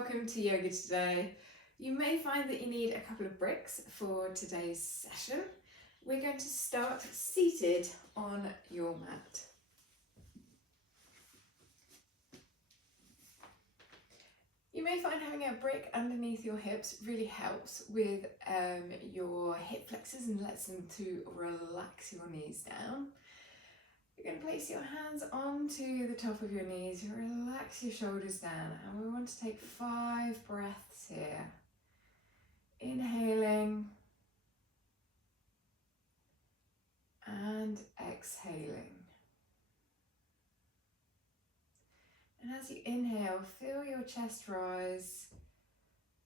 welcome to yoga today. You may find that you need a couple of breaks for today's session. We're going to start seated on your mat. You may find having a break underneath your hips really helps with your hip flexors and lets them to relax your knees down. You're going to place your hands onto the top of your knees, relax your shoulders down, and we want to take 5 breaths here. Inhaling and exhaling. And as you inhale, feel your chest rise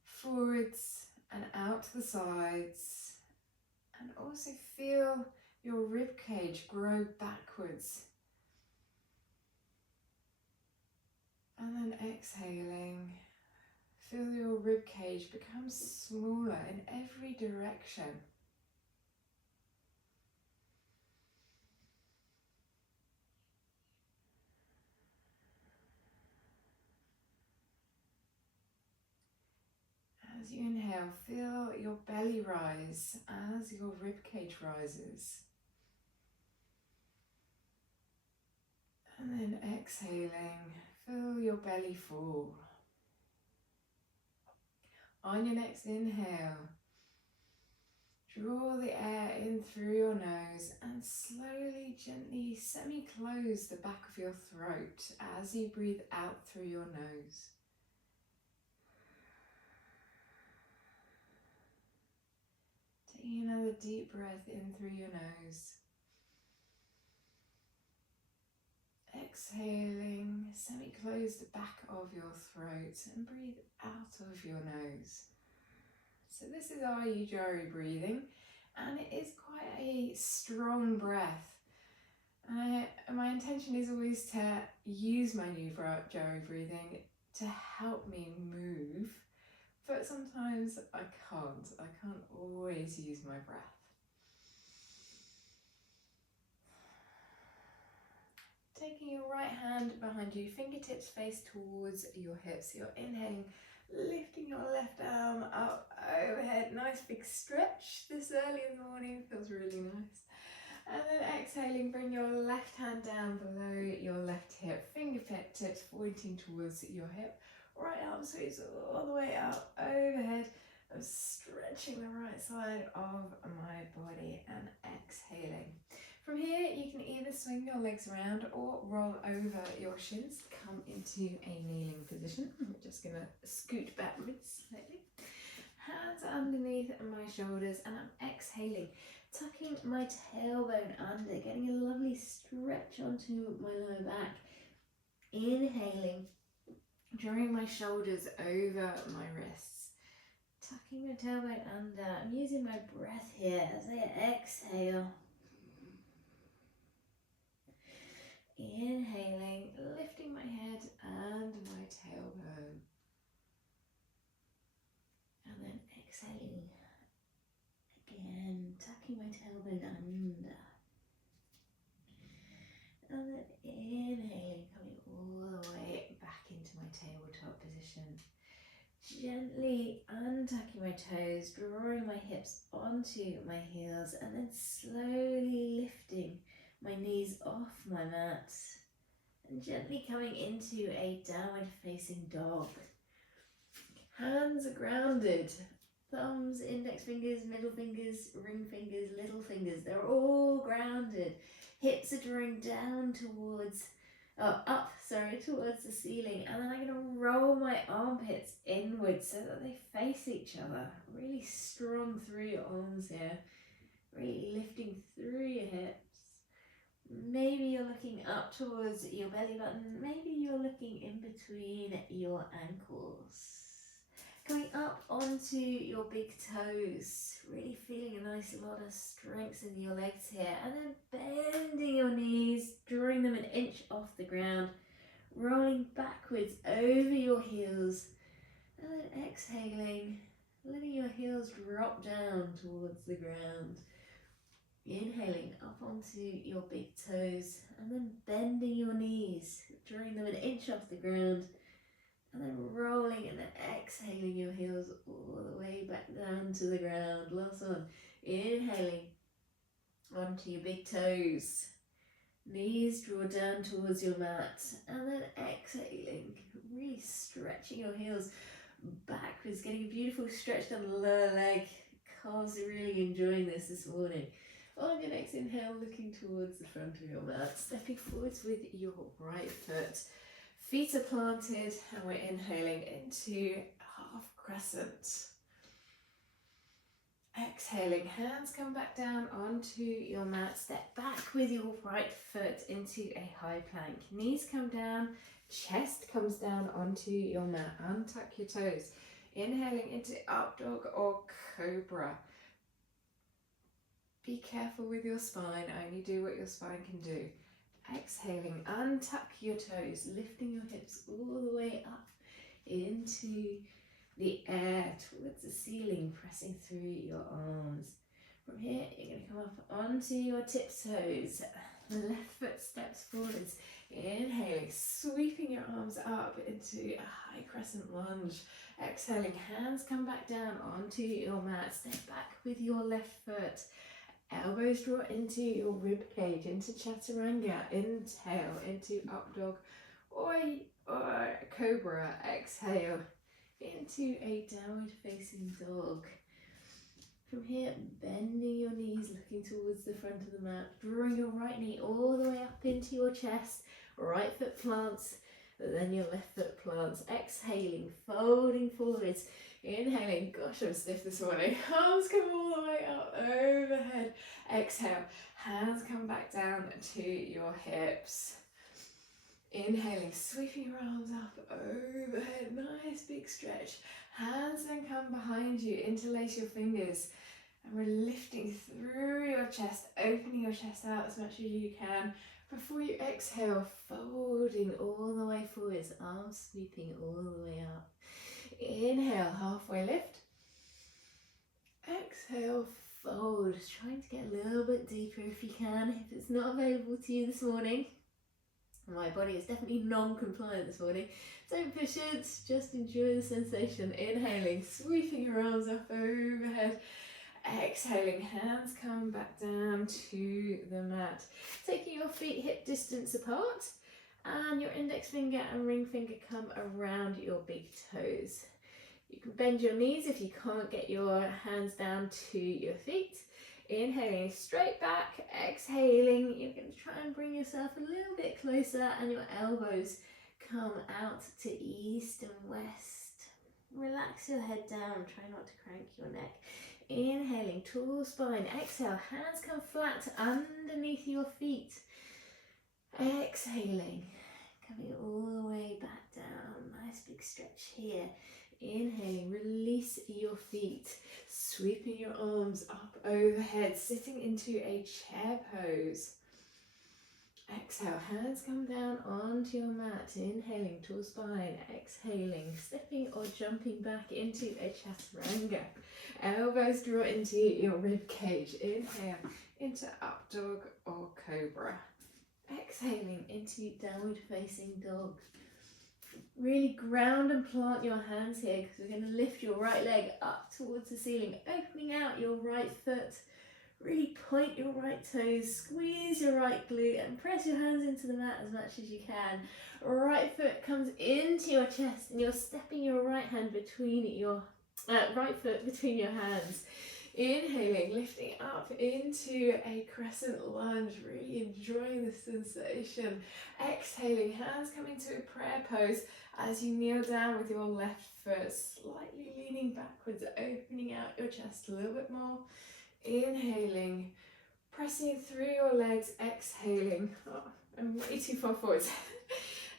forwards and out to the sides, and also feel your rib cage grow backwards. And then exhaling, feel your rib cage become smaller in every direction. As you inhale, feel your belly rise as your rib cage rises. And then exhaling, feel your belly fall. On your next inhale, draw the air in through your nose and slowly, gently semi-close the back of your throat as you breathe out through your nose. Taking another deep breath in through your nose. Exhaling, semi-close the back of your throat and breathe out of your nose. So this is our ujjayi breathing, and it is quite a strong breath. My intention is always to use my ujjayi breathing to help me move, but sometimes I can't. I can't always use my breath. Taking your right hand behind you, fingertips face towards your hips. You're inhaling, lifting your left arm up overhead. Nice big stretch this early in the morning, feels really nice. And then exhaling, bring your left hand down below your left hip, fingertips pointing towards your hip. Right arm sweeps all the way up overhead. I'm stretching the right side of my body and exhaling. From here, you can either swing your legs around or roll over your shins, come into a kneeling position. I'm just going to scoot backwards slightly. Hands underneath my shoulders, and I'm exhaling, tucking my tailbone under, getting a lovely stretch onto my lower back. Inhaling, drawing my shoulders over my wrists, tucking my tailbone under. I'm using my breath here as I exhale. Inhaling, lifting my head and my tailbone. And then exhaling again, tucking my tailbone under. And then inhaling, coming all the way back into my tabletop position. Gently untucking my toes, drawing my hips onto my heels, and then slowly lifting my knees off my mat and gently coming into a downward facing dog. Hands are grounded, thumbs, index fingers, middle fingers, ring fingers, little fingers, they're all grounded. Hips are drawing down towards the ceiling, and then I'm going to roll my armpits inwards so that they face each other. Really strong through your arms here, really lifting through your hips. Maybe you're looking up towards your belly button, maybe you're looking in between your ankles. Coming up onto your big toes, really feeling a nice lot of strength in your legs here, and then bending your knees, drawing them an inch off the ground, rolling backwards over your heels, and then exhaling, letting your heels drop down towards the ground. Inhaling up onto your big toes, and then bending your knees, drawing them an inch off the ground, and then rolling, and then exhaling your heels all the way back down to the ground. Last one. Inhaling onto your big toes. Knees draw down towards your mat, and then exhaling, really stretching your heels backwards, getting a beautiful stretch down the lower leg. Calves are really enjoying this morning. On your next inhale, looking towards the front of your mat, stepping forwards with your right foot. Feet are planted, and we're inhaling into half crescent. Exhaling, hands come back down onto your mat. Step back with your right foot into a high plank. Knees come down, chest comes down onto your mat. Untuck your toes. Inhaling into up dog or cobra. Be careful with your spine, only do what your spine can do. Exhaling, untuck your toes, lifting your hips all the way up into the air towards the ceiling, pressing through your arms. From here, you're going to come up onto your tiptoes. The left foot steps forwards. Inhaling, sweeping your arms up into a high crescent lunge. Exhaling, hands come back down onto your mat. Step back with your left foot. Elbows draw into your rib cage, into chaturanga. Inhale into up dog or cobra. Exhale into a downward facing dog. From here, bending your knees, looking towards the front of the mat, drawing your right knee all the way up into your chest. Right foot plants, then your left foot plants. Exhaling, folding forwards. Inhaling, gosh, I'm stiff this morning. Arms come all the way up overhead. Exhale, hands come back down to your hips. Inhaling, sweeping your arms up overhead, nice big stretch. Hands then come behind you, interlace your fingers, and we're lifting through your chest, opening your chest out as much as you can. Before you exhale, folding all the way forwards, arms sweeping all the way up. Inhale, halfway lift. Exhale, fold. Trying to get a little bit deeper if you can, if it's not available to you this morning. My body is definitely non-compliant this morning. Don't push it, just enjoy the sensation. Inhaling, sweeping your arms up overhead. Exhaling, hands come back down to the mat. Taking your feet hip distance apart, and your index finger and ring finger come around your big toes. You can bend your knees if you can't get your hands down to your feet. Inhaling straight back, exhaling, you're going to try and bring yourself a little bit closer, and your elbows come out to east and west. Relax your head down, try not to crank your neck. Inhaling, tall spine. Exhale, hands come flat underneath your feet. Exhaling, coming all the way back down. Nice big stretch here. Inhaling, release your feet, sweeping your arms up overhead, sitting into a chair pose. Exhale, hands come down onto your mat. Inhaling, tall spine. Exhaling, stepping or jumping back into a chaturanga. Elbows draw into your rib cage. Inhale into up dog or cobra. Exhaling into downward facing dog. Really ground and plant your hands here, because we're going to lift your right leg up towards the ceiling, opening out your right foot. Really point your right toes, squeeze your right glute, and press your hands into the mat as much as you can. Right foot comes into your chest, and you're stepping your right hand between your right foot between your hands. Inhaling, lifting up into a crescent lunge, really enjoying the sensation. Exhaling, hands come into a prayer pose as you kneel down with your left foot, slightly leaning backwards, opening out your chest a little bit more. Inhaling, pressing through your legs. Exhaling, I'm way too far forwards.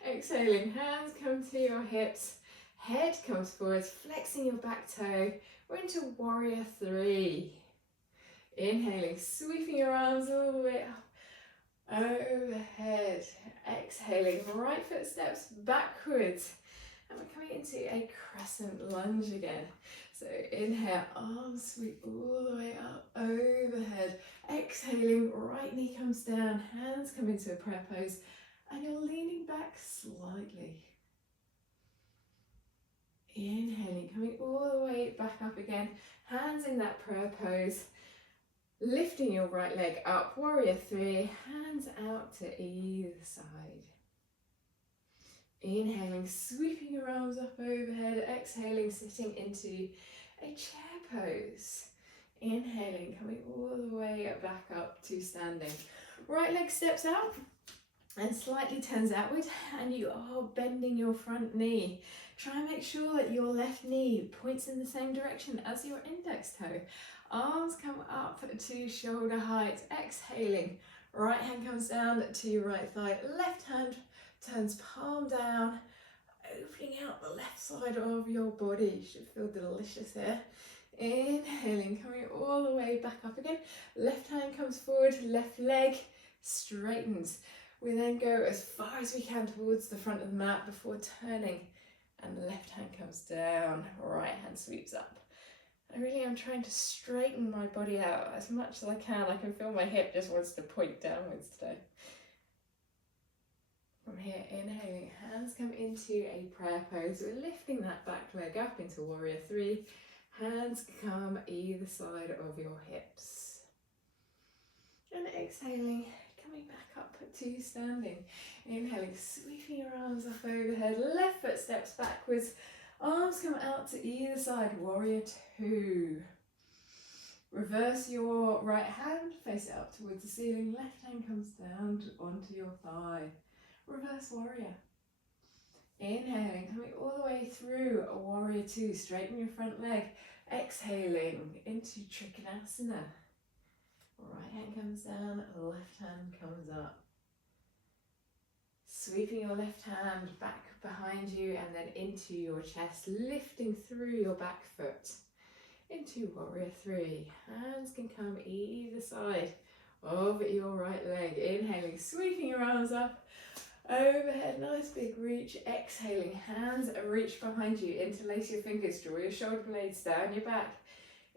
Exhaling, hands come to your hips, head comes forwards, flexing your back toe. We're into warrior 3. Inhaling, sweeping your arms all the way up overhead. Exhaling, right foot steps backwards, and we're coming into a crescent lunge again. So inhale, arms sweep all the way up overhead. Exhaling, right knee comes down, hands come into a prayer pose, and you're leaning back slightly. Inhaling, Inhaling, coming all the way back up again. Hands in that prayer pose. Lifting your right leg up, warrior three, hands out to either side. Inhaling, sweeping your arms up overhead, exhaling, sitting into a chair pose. Inhaling, coming all the way back up to standing. Right leg steps out and slightly turns outward, and you are bending your front knee. Try and make sure that your left knee points in the same direction as your index toe. Arms come up to shoulder height, exhaling. Right hand comes down to your right thigh, left hand turns palm down, opening out the left side of your body. You should feel delicious here. Inhaling, coming all the way back up again. Left hand comes forward, left leg straightens. We then go as far as we can towards the front of the mat before turning, and the left hand comes down, right hand sweeps up. I really am trying to straighten my body out as much as I can. I can feel my hip just wants to point downwards today. From here, inhaling, hands come into a prayer pose. We're lifting that back leg up into warrior three. Hands come either side of your hips. And exhaling, coming back up to standing. Inhaling, sweeping your arms up overhead. Left foot steps backwards. Arms come out to either side, warrior two. Reverse your right hand, face it up towards the ceiling. Left hand comes down onto your thigh. Reverse warrior. Inhaling, coming all the way through a warrior two. Straighten your front leg. Exhaling into Trikonasana. Right hand comes down, left hand comes up. Sweeping your left hand back behind you and then into your chest, lifting through your back foot into warrior three. Hands can come either side of your right leg. Inhaling, sweeping your arms up overhead, nice big reach. Exhaling, hands reach behind you, interlace your fingers, draw your shoulder blades down your back.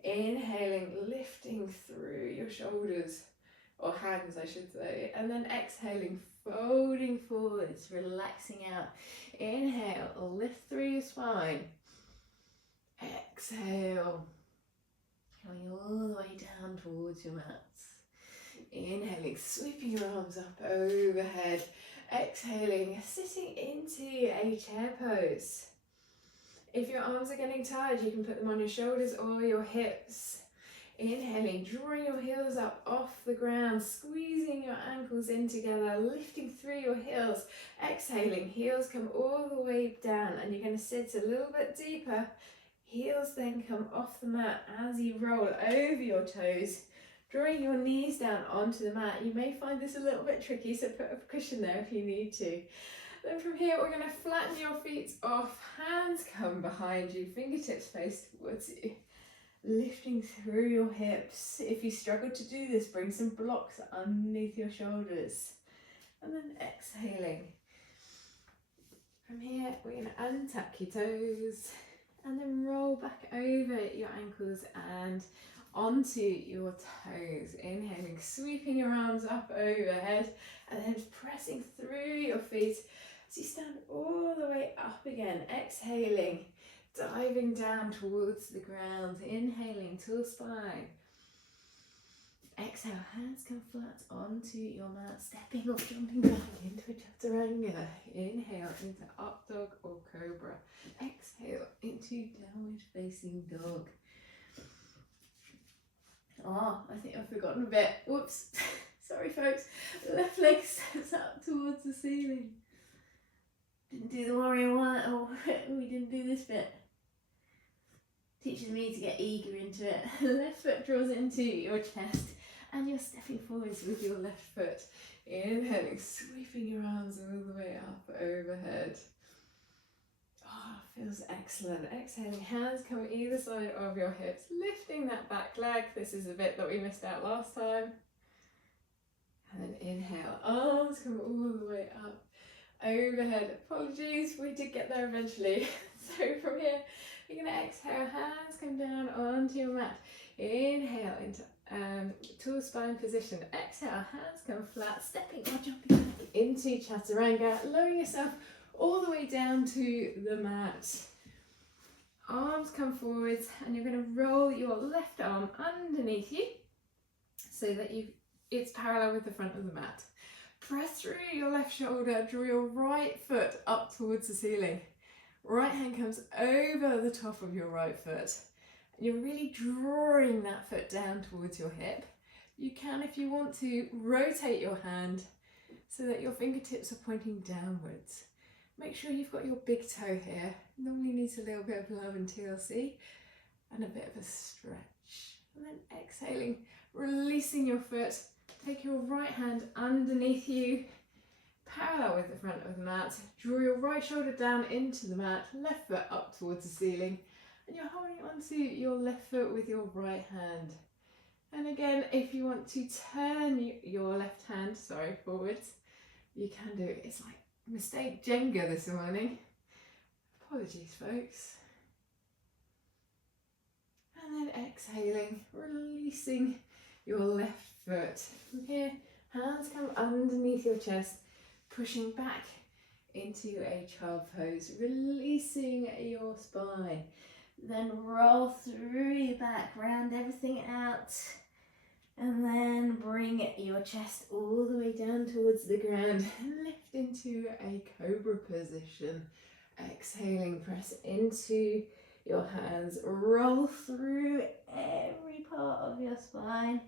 Inhaling, lifting through your shoulders, or hands I should say, and then exhaling, folding forwards, relaxing out. Inhale, lift through your spine. Exhale, coming all the way down towards your mats. Inhaling, sweeping your arms up overhead. Exhaling, sitting into a chair pose. If your arms are getting tired, you can put them on your shoulders or your hips. Inhaling, drawing your heels up off the ground, squeezing your ankles in together, lifting through your heels. Exhaling, heels come all the way down, and you're going to sit a little bit deeper. Heels then come off the mat as you roll over your toes, drawing your knees down onto the mat. You may find this a little bit tricky, so put a cushion there if you need to. Then from here, we're going to flatten your feet off, hands come behind you, fingertips face towards you, lifting through your hips. If you struggle to do this, bring some blocks underneath your shoulders. And then exhaling. From here, we're going to untuck your toes and then roll back over your ankles and onto your toes. Inhaling, sweeping your arms up overhead and then pressing through your feet as you stand all the way up again. Exhaling, diving down towards the ground. Inhaling, tall spine. Exhale, hands come flat onto your mat, stepping or jumping back into a chaturanga. Inhale into up dog or cobra. Exhale into downward facing dog. Oh, I think I've forgotten a bit. Whoops. Sorry folks. Left leg steps up towards the ceiling. Didn't do the warrior one. Oh, we didn't do this bit. Teaches me to get eager into it. Left foot draws into your chest and you're stepping forwards with your left foot. Inhaling, sweeping your arms all the way up overhead. Oh, feels excellent. Exhaling, hands come either side of your hips, lifting that back leg. This is the bit that we missed out last time. And then inhale, arms come all the way up overhead. Apologies, we did get there eventually. So from here, you're going to exhale, hands come down onto your mat. Inhale into tall spine position. Exhale, hands come flat, stepping or jumping back into chaturanga, lowering yourself all the way down to the mat. arms come forwards, and you're going to roll your left arm underneath you so that it's parallel with the front of the mat. Press through your left shoulder, draw your right foot up towards the ceiling. Right hand comes over the top of your right foot. You're really drawing that foot down towards your hip. You can, if you want to, rotate your hand so that your fingertips are pointing downwards. Make sure you've got your big toe here. Normally needs a little bit of love and TLC and a bit of a stretch. And then exhaling, releasing your foot. Take your right hand underneath you, parallel with the front of the mat. Draw your right shoulder down into the mat, left foot up towards the ceiling. And you're holding onto your left foot with your right hand. And again, if you want to turn your left hand, forwards, you can do it. It's like mistake Jenga this morning. Apologies, folks. And then exhaling, releasing your left foot. From here, hands come underneath your chest, pushing back into a child pose, releasing your spine. Then roll through your back, round everything out. And then bring your chest all the way down towards the ground. Lift into a cobra position. Exhaling, press into your hands. Roll through every part of your spine.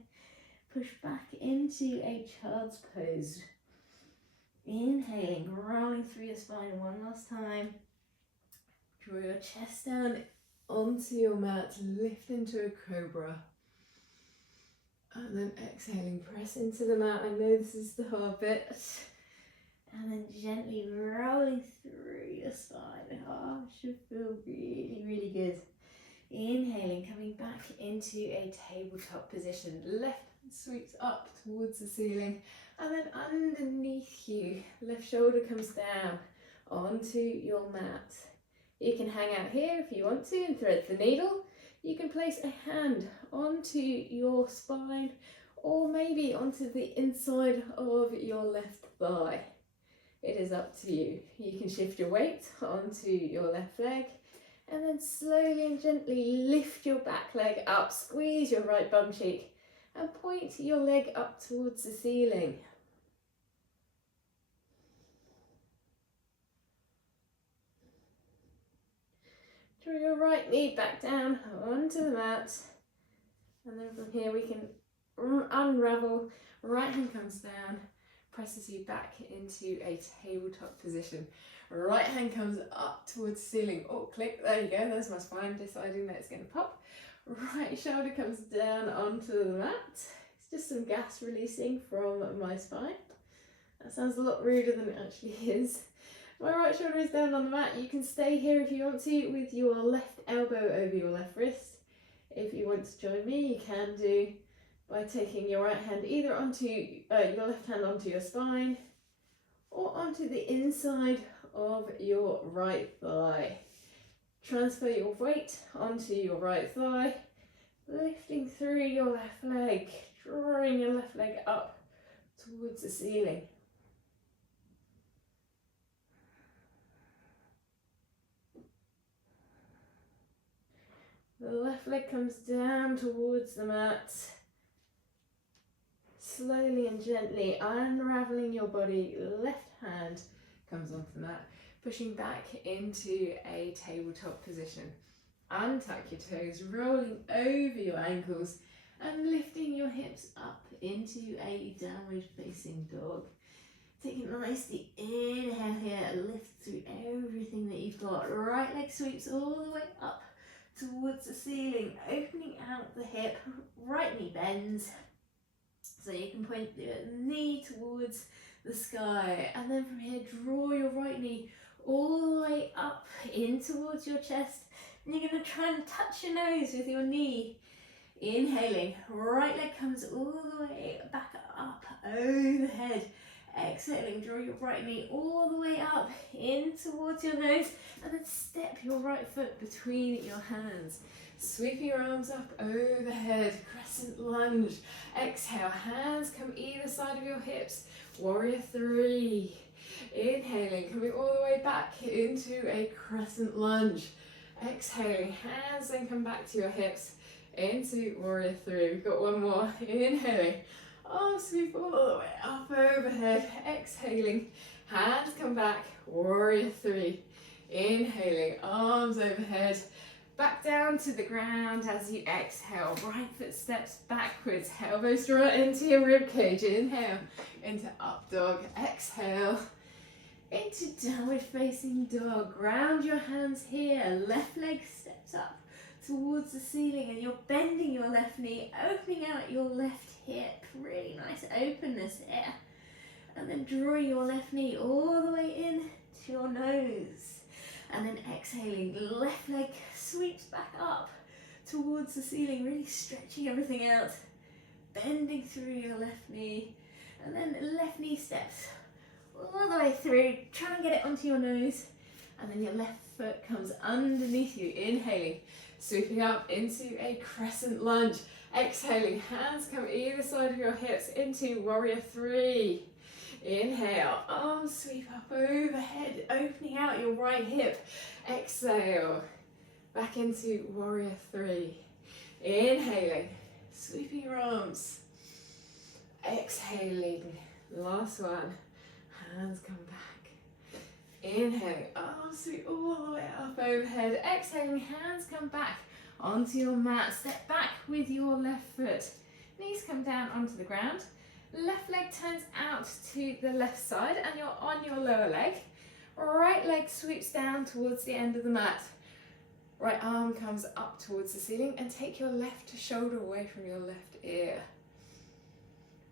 Push back into a child's pose. Inhaling, rolling through your spine one last time. Draw your chest down onto your mat. Lift into a cobra. And then exhaling, press into the mat. I know this is the hard bit. And then gently rolling through your spine. Oh, it should feel really, really good. Inhaling, coming back into a tabletop position. Left sweeps up towards the ceiling. And then underneath you, left shoulder comes down onto your mat. You can hang out here if you want to and thread the needle. You can place a hand onto your spine or maybe onto the inside of your left thigh. It is up to you. You can shift your weight onto your left leg and then slowly and gently lift your back leg up, squeeze your right bum cheek and point your leg up towards the ceiling. Draw your right knee back down onto the mat, and then from here we can unravel. Right hand comes down, presses you back into a tabletop position. Right hand comes up towards the ceiling. Oh, click, there you go, there's my spine deciding that it's going to pop. Right shoulder comes down onto the mat. It's just some gas releasing from my spine. That sounds a lot ruder than it actually is. My right shoulder is down on the mat. You can stay here if you want to with your left elbow over your left wrist. If you want to join me, you can do by taking your right hand either onto your left hand onto your spine or onto the inside of your right thigh. Transfer your weight onto your right thigh, lifting through your left leg, drawing your left leg up towards the ceiling. The left leg comes down towards the mat. Slowly and gently unraveling your body. Left hand comes onto the mat, pushing back into a tabletop position. Untuck your toes, rolling over your ankles and lifting your hips up into a downward facing dog. Take a nice deep inhale here, lift through everything that you've got. Right leg sweeps all the way up towards the ceiling, opening out the hip, right knee bends. So you can point the knee towards the sky, and then from here draw your right knee all the way up in towards your chest, and you're going to try and touch your nose with your knee. Inhaling, right leg comes all the way back up overhead. Exhaling, draw your right knee all the way up in towards your nose, and then step your right foot between your hands. Sweeping your arms up overhead, crescent lunge. Exhale, hands come either side of your hips. Warrior 3. Inhaling, coming all the way back into a crescent lunge. Exhaling, hands then come back to your hips into warrior three. We've got one more. Inhaling, arms sweep all the way up overhead. Exhaling, hands come back, warrior three. Inhaling, arms overhead, back down to the ground as you exhale. Right foot steps backwards, elbows draw into your rib cage. Inhale into up dog. Exhale into downward facing dog. Ground your hands here. Left leg steps up towards the ceiling and you're bending your left knee, opening out your left hip. Really nice openness here. And then draw your left knee all the way in to your nose. And then exhaling, left leg sweeps back up towards the ceiling, really stretching everything out. Bending through your left knee. And then left knee steps all the way through. Try and get it onto your nose. And then your left foot comes underneath you. Inhaling, sweeping up into a crescent lunge. Exhaling, hands come either side of your hips into warrior three. Inhale, arms sweep up overhead, opening out your right hip. Exhale, back into warrior three. Inhaling, sweeping your arms. Exhaling, last one, hands come back. Inhaling, arms sweep all the way up overhead. Exhaling, hands come back onto your mat. Step back with your left foot. Knees come down onto the ground. Left leg turns out to the left side and you're on your lower leg. Right leg sweeps down towards the end of the mat. Right arm comes up towards the ceiling and take your left shoulder away from your left ear.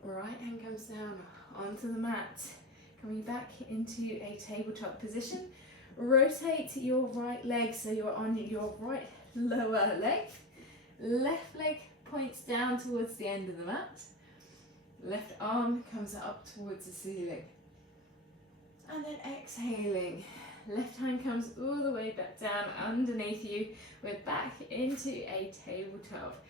Right hand comes down onto the mat. Coming back into a tabletop position. Rotate your right leg so you're on your right lower leg. Left leg points down towards the end of the mat. Left arm comes up towards the ceiling. And then exhaling. Left hand comes all the way back down underneath you. We're back into a tabletop.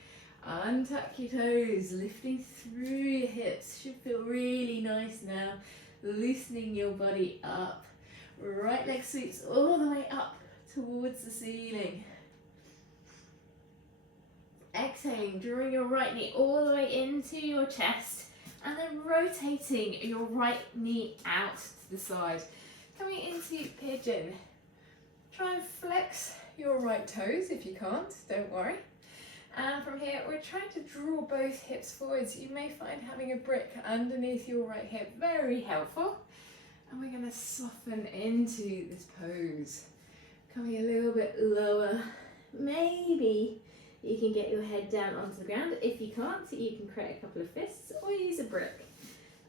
Untuck your toes, lifting through your hips. Should feel really nice now. Loosening your body up. Right leg sweeps all the way up towards the ceiling. Exhaling, drawing your right knee all the way into your chest. And then rotating your right knee out to the side. Coming into pigeon. Try and flex your right toes if you can't, don't worry. And from here, we're trying to draw both hips forwards. You may find having a brick underneath your right hip very helpful. And we're going to soften into this pose. Coming a little bit lower. Maybe you can get your head down onto the ground. If you can't, you can create a couple of fists or use a brick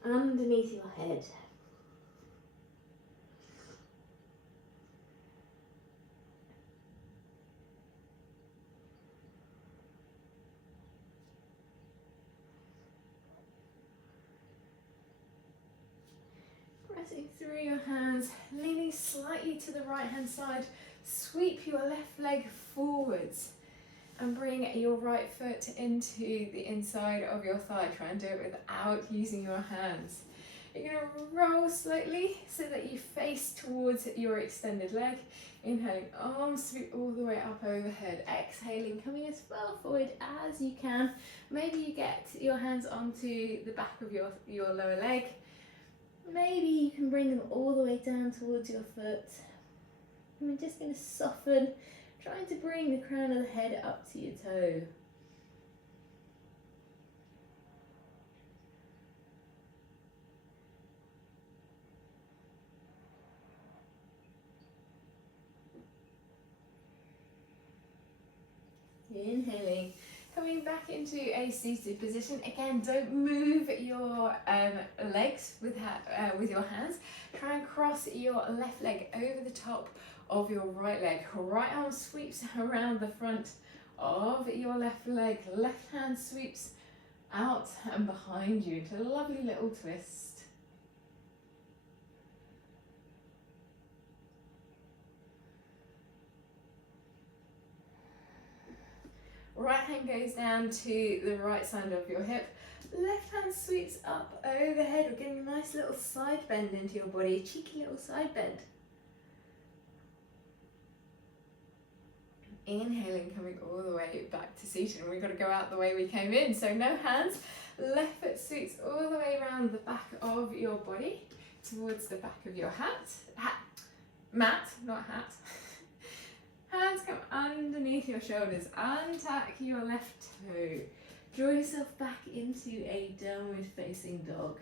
underneath your head. Pressing through your hands, leaning slightly to the right hand side. Sweep your left leg forwards. And bring your right foot into the inside of your thigh. Try and do it without using your hands. You're going to roll slightly so that you face towards your extended leg. Inhaling, arms sweep all the way up overhead. Exhaling, coming as far forward as you can. Maybe you get your hands onto the back of your lower leg. Maybe you can bring them all the way down towards your foot. And we're just going to soften, trying to bring the crown of the head up to your toe. Inhaling, coming back into a seated position. Again, don't move your legs with your hands. Try and cross your left leg over the top of your right leg. Right arm sweeps around the front of your left leg. Left hand sweeps out and behind you into a lovely little twist. Right hand goes down to the right side of your hip. Left hand sweeps up overhead. We're getting a nice little side bend into your body, a cheeky little side bend. Inhaling, coming all the way back to seated, and we've got to go out the way we came in. So no hands, left foot sweeps all the way around the back of your body towards the back of your mat, not hat. Hands come underneath your shoulders, untuck your left toe. Draw yourself back into a downward facing dog.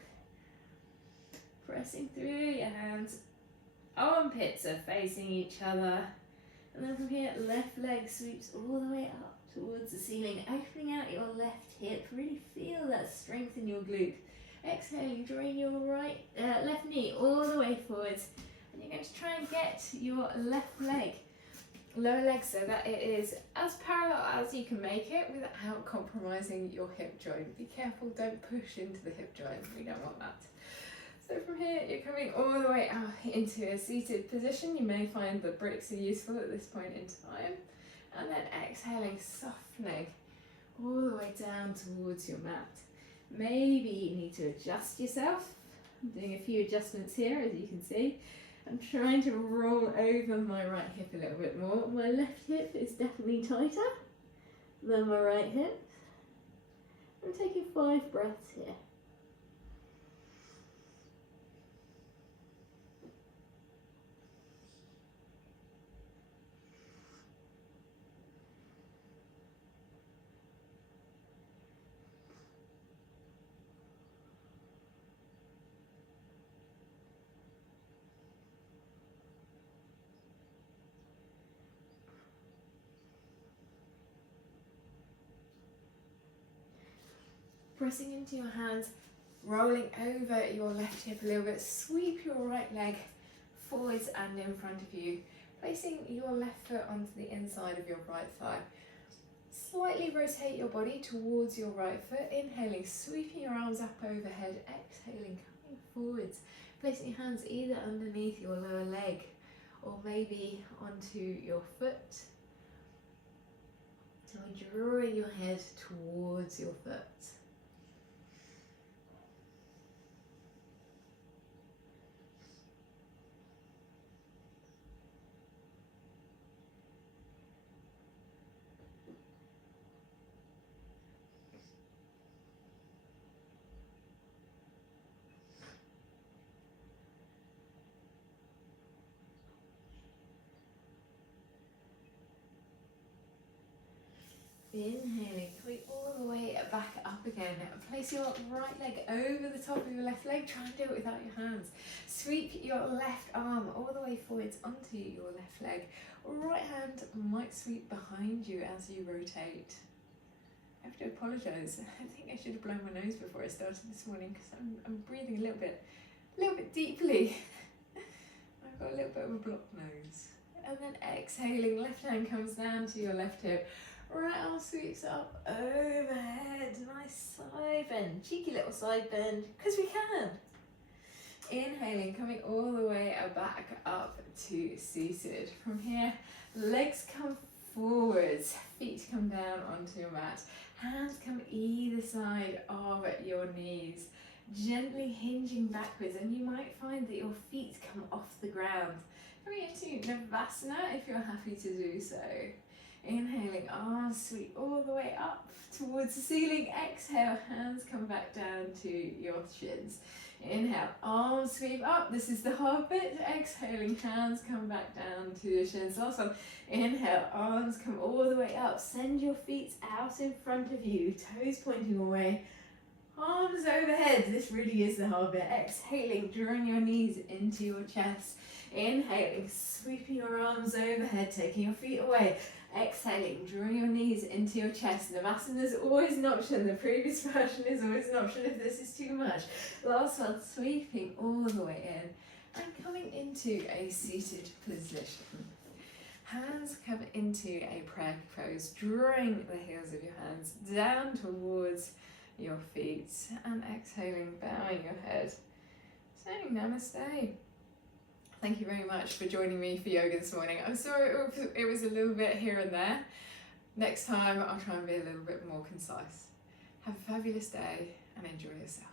Pressing through your hands, armpits are facing each other. And then from here, left leg sweeps all the way up towards the ceiling, opening out your left hip. Really feel that strength in your glute. Exhaling, drawing your left knee all the way forwards. And you're going to try and get your left leg, lower leg, so that it is as parallel as you can make it without compromising your hip joint. Be careful, don't push into the hip joint. We don't want that. So from here, you're coming all the way out into a seated position. You may find the bricks are useful at this point in time. And then exhaling, softening all the way down towards your mat. Maybe you need to adjust yourself. I'm doing a few adjustments here, as you can see. I'm trying to roll over my right hip a little bit more. My left hip is definitely tighter than my right hip. I'm taking 5 breaths here. Pressing into your hands, rolling over your left hip a little bit. Sweep your right leg forwards and in front of you, placing your left foot onto the inside of your right thigh. Slightly rotate your body towards your right foot, inhaling, sweeping your arms up overhead, exhaling, coming forwards, placing your hands either underneath your lower leg or maybe onto your foot. So drawing your head towards your foot. Inhaling, coming all the way back up again. Place your right leg over the top of your left leg. Try and do it without your hands. Sweep your left arm all the way forwards onto your left leg. Right hand might sweep behind you as you rotate. I have to apologise. I think I should have blown my nose before I started this morning because I'm breathing a little bit deeply. I've got a little bit of a blocked nose. And then exhaling, left hand comes down to your left hip. Right arm sweeps up overhead. Nice side bend, cheeky little side bend, because we can. Inhaling, coming all the way back up to seated. From here, legs come forwards, feet come down onto your mat. Hands come either side of your knees, gently hinging backwards, and you might find that your feet come off the ground. Coming into Navasana if you're happy to do so. Inhaling, arms sweep all the way up towards the ceiling. Exhale, hands come back down to your shins. Inhale, arms sweep up. This is the hard bit. Exhaling, hands come back down to your shins. Last one. Inhale, arms come all the way up. Send your feet out in front of you, toes pointing away. Arms overhead. This really is the hard bit. Exhaling, drawing your knees into your chest. Inhaling, sweeping your arms overhead, taking your feet away. Exhaling, drawing your knees into your chest. Navasana is always an option. The previous version is always an option if this is too much. Last one, sweeping all the way in and coming into a seated position. Hands come into a prayer pose, drawing the heels of your hands down towards your feet and exhaling, bowing your head, saying namaste. Thank you very much for joining me for yoga this morning. I'm sorry it was a little bit here and there. Next time I'll try and be a little bit more concise. Have a fabulous day and enjoy yourself.